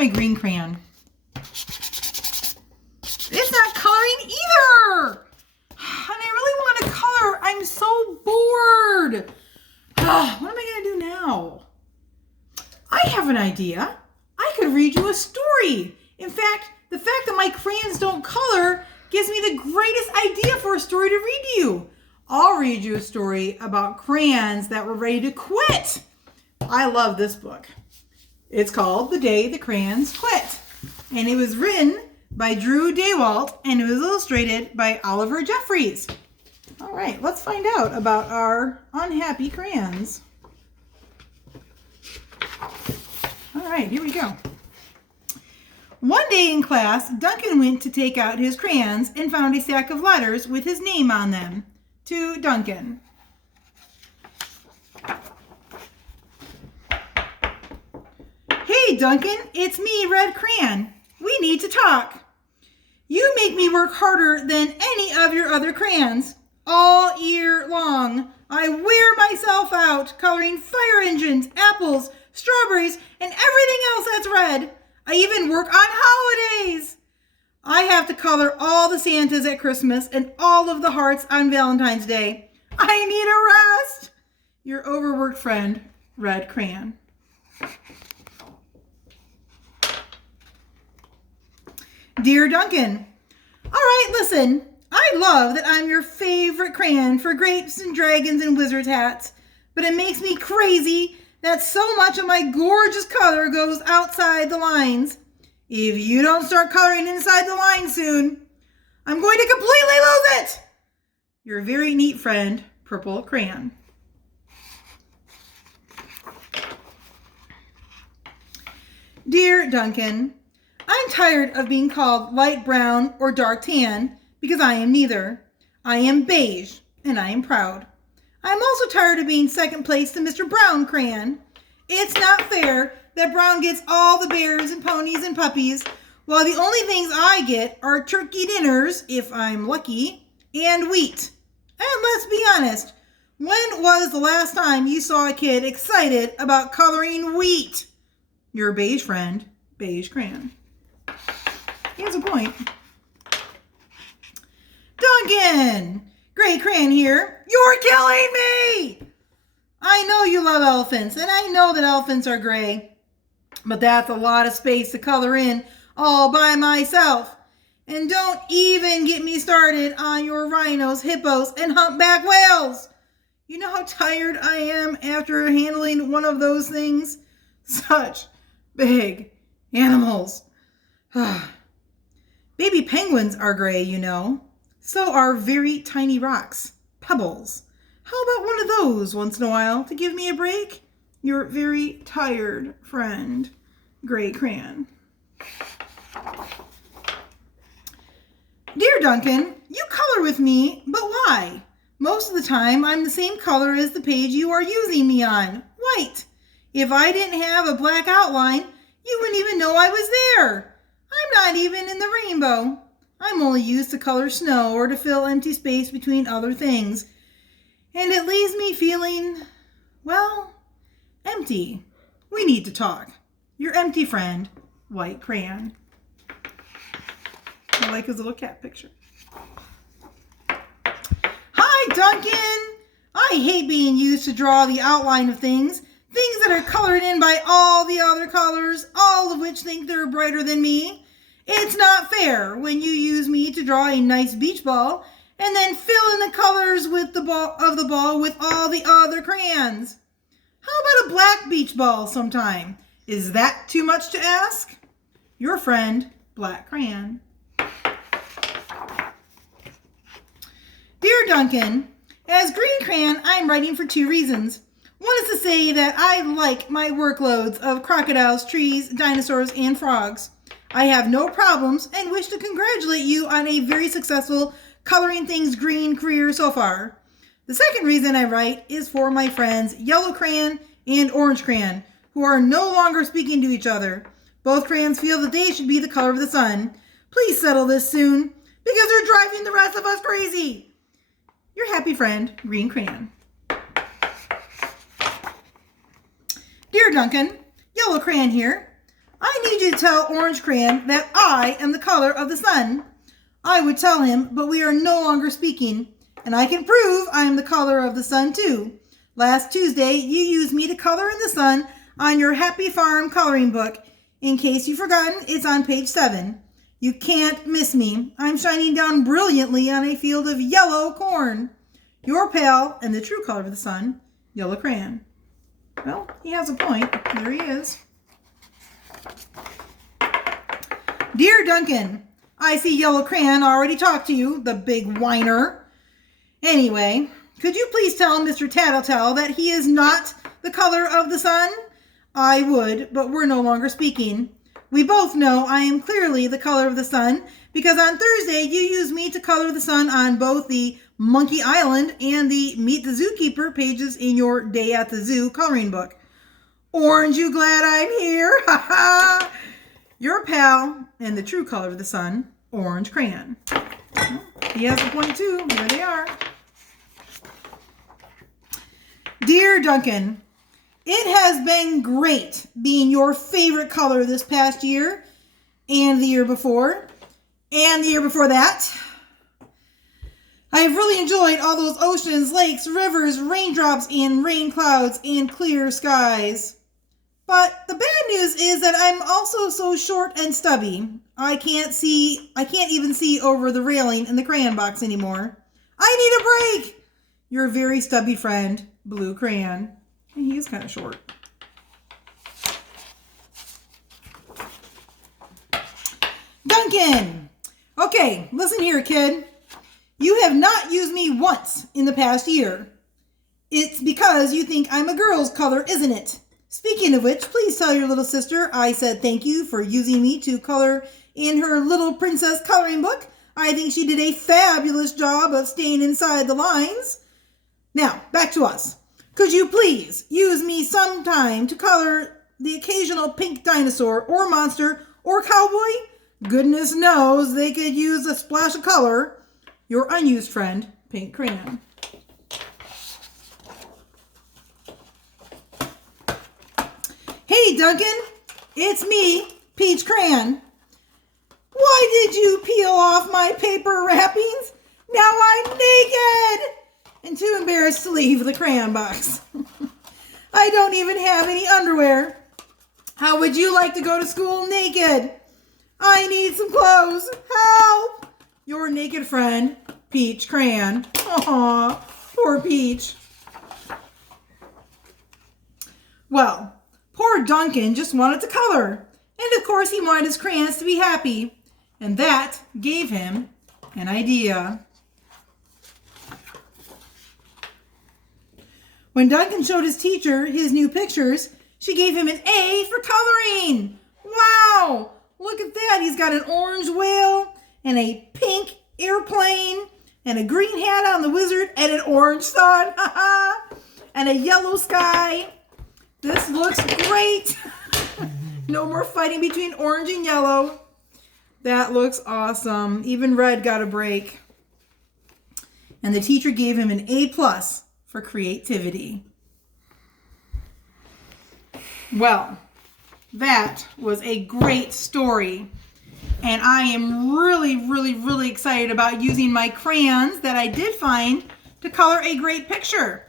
my green crayon. It's not coloring either. And I really want to color. I'm so bored. What am I going to do now? I have an idea. I could read you a story. In fact, the fact that my crayons don't color gives me the greatest idea for a story to read to you. I'll read you a story about crayons that were ready to quit. I love this book. It's called The Day the Crayons Quit. And it was written by Daywalt and it was illustrated by Oliver Jeffries. All right, let's find out about our unhappy crayons. All right, here we go. One day in class, Duncan went to take out his crayons and found a stack of letters with his name on them. To Duncan. Hey, Duncan, it's me, Red Crayon. We need to talk. You make me work harder than any of your other crayons. All year long, I wear myself out coloring fire engines, apples, strawberries, and everything else that's red. I even work on holidays. I have to color all the Santas at Christmas and all of the hearts on Valentine's Day. I need a rest. Your overworked friend, Red Crayon. Dear Duncan, all right, listen. I love that I'm your favorite crayon for grapes and dragons and wizard's hats, but it makes me crazy that so much of my gorgeous color goes outside the lines. If you don't start coloring inside the line soon, I'm going to completely lose it. Your very neat friend, Purple Crayon. Dear Duncan, I'm tired of being called light brown or dark tan because I am neither. I am beige and I am proud. I'm also tired of being second place to Mr. Brown Crayon. It's not fair that Brown gets all the bears and ponies and puppies, while the only things I get are turkey dinners, if I'm lucky, and wheat. And let's be honest, when was the last time you saw a kid excited about coloring wheat? Your beige friend, Beige Crayon. He has a point. Duncan! Gray Crayon here. You're killing me! I know you love elephants, and I know that elephants are gray. But that's a lot of space to color in all by myself. And don't even get me started on your rhinos, hippos, and humpback whales. You know how tired I am after handling one of those things? Such big animals. Baby penguins are gray, you know. So are very tiny rocks, pebbles. How about one of those once in a while to give me a break? Your very tired friend, Gray Crayon. Dear Duncan, you color with me, but why? Most of the time, I'm the same color as the page you are using me on, white. If I didn't have a black outline, you wouldn't even know I was there. I'm not even in the rainbow. I'm only used to color snow or to fill empty space between other things. And it leaves me feeling, well, empty. We need to talk. Your empty friend, White Crayon. I like his little cat picture. Hi, Duncan. I hate being used to draw the outline of things that are colored in by all the other colors, all of which think they're brighter than me. It's not fair when you use me to draw a nice beach ball and then fill in the colors with the ball with all the other crayons. How about a black beach ball sometime? Is that too much to ask? Your friend, Black Crayon. Dear Duncan, as Green Crayon, I'm writing for two reasons. One is to say that I like my workloads of crocodiles, trees, dinosaurs, and frogs. I have no problems and wish to congratulate you on a very successful coloring things green career so far. The second reason I write is for my friends Yellow Crayon and Orange Crayon, who are no longer speaking to each other. Both crayons feel that they should be the color of the sun. Please settle this soon, because they're driving the rest of us crazy. Your happy friend, Green Crayon. Dear Duncan, Yellow Crayon here. I need you to tell Orange Crayon that I am the color of the sun. I would tell him, but we are no longer speaking. And I can prove I am the color of the sun too. Last Tuesday, you used me to color in the sun on your Happy Farm coloring book. In case you've forgotten, it's on page 7. You can't miss me. I'm shining down brilliantly on a field of yellow corn. Your pal and the true color of the sun, yellow crayon. Well, he has a point. There he is. Dear Duncan, I see yellow crayon already talked to you, the big whiner. Anyway, could you please tell Mr. Tattletale that he is not the color of the sun? I would, but we're no longer speaking. We both know I am clearly the color of the sun because on Thursday you used me to color the sun on both the Monkey Island and the Meet the Zookeeper pages in your Day at the Zoo coloring book. Orange, you glad I'm here? Ha ha! Your pal and the true color of the sun, Orange Crayon. Well, he has a point too. There they are. Dear Duncan, it has been great being your favorite color this past year and the year before and the year before that. I have really enjoyed all those oceans, lakes, rivers, raindrops, and rain clouds and clear skies. But the bad news is that I'm also so short and stubby. I can't even see over the railing in the crayon box anymore. I need a break. Your very stubby friend, Blue Crayon. And he is kind of short. Duncan! Okay, listen here, kid. You have not used me once in the past year. It's because you think I'm a girl's color, isn't it? Speaking of which, please tell your little sister I said thank you for using me to color in her Little Princess coloring book. I think she did a fabulous job of staying inside the lines. Now, back to us. Could you please use me sometime to color the occasional pink dinosaur or monster or cowboy? Goodness knows they could use a splash of color. Your unused friend, Pink Crayon. Hey, Duncan. It's me, Peach Crayon. Why did you peel off my paper wrappings? Now I'm naked and too embarrassed to leave the crayon box. I don't even have any underwear. How would you like to go to school naked? I need some clothes. Help! Your naked friend, Peach Crayon. Aw, poor Peach. Well, poor Duncan just wanted to color. And of course he wanted his crayons to be happy. And that gave him an idea. When Duncan showed his teacher his new pictures, she gave him an A for coloring. Wow! Look at that. He's got an orange whale and a pink airplane and a green hat on the wizard and an orange sun. And a yellow sky. This looks great. No more fighting between orange and yellow. That looks awesome. Even red got a break. And the teacher gave him an A+ for creativity. Well, that was a great story. And I am really excited about using my crayons that I did find to color a great picture.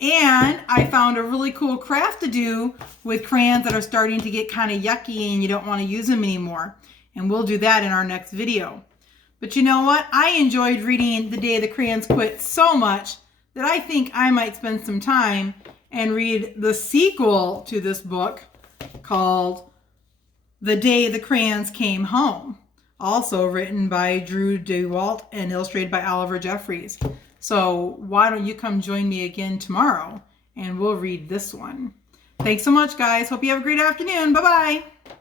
And I found a really cool craft to do with crayons that are starting to get kind of yucky and you don't want to use them anymore. And we'll do that in our next video. But you know what? I enjoyed reading The Day the Crayons Quit so much that I think I might spend some time and read the sequel to this book called The Day the Crayons Came Home. Also written by Drew Daywalt and illustrated by Oliver Jeffries. So why don't you come join me again tomorrow and we'll read this one. Thanks so much, guys. Hope you have a great afternoon. Bye-bye.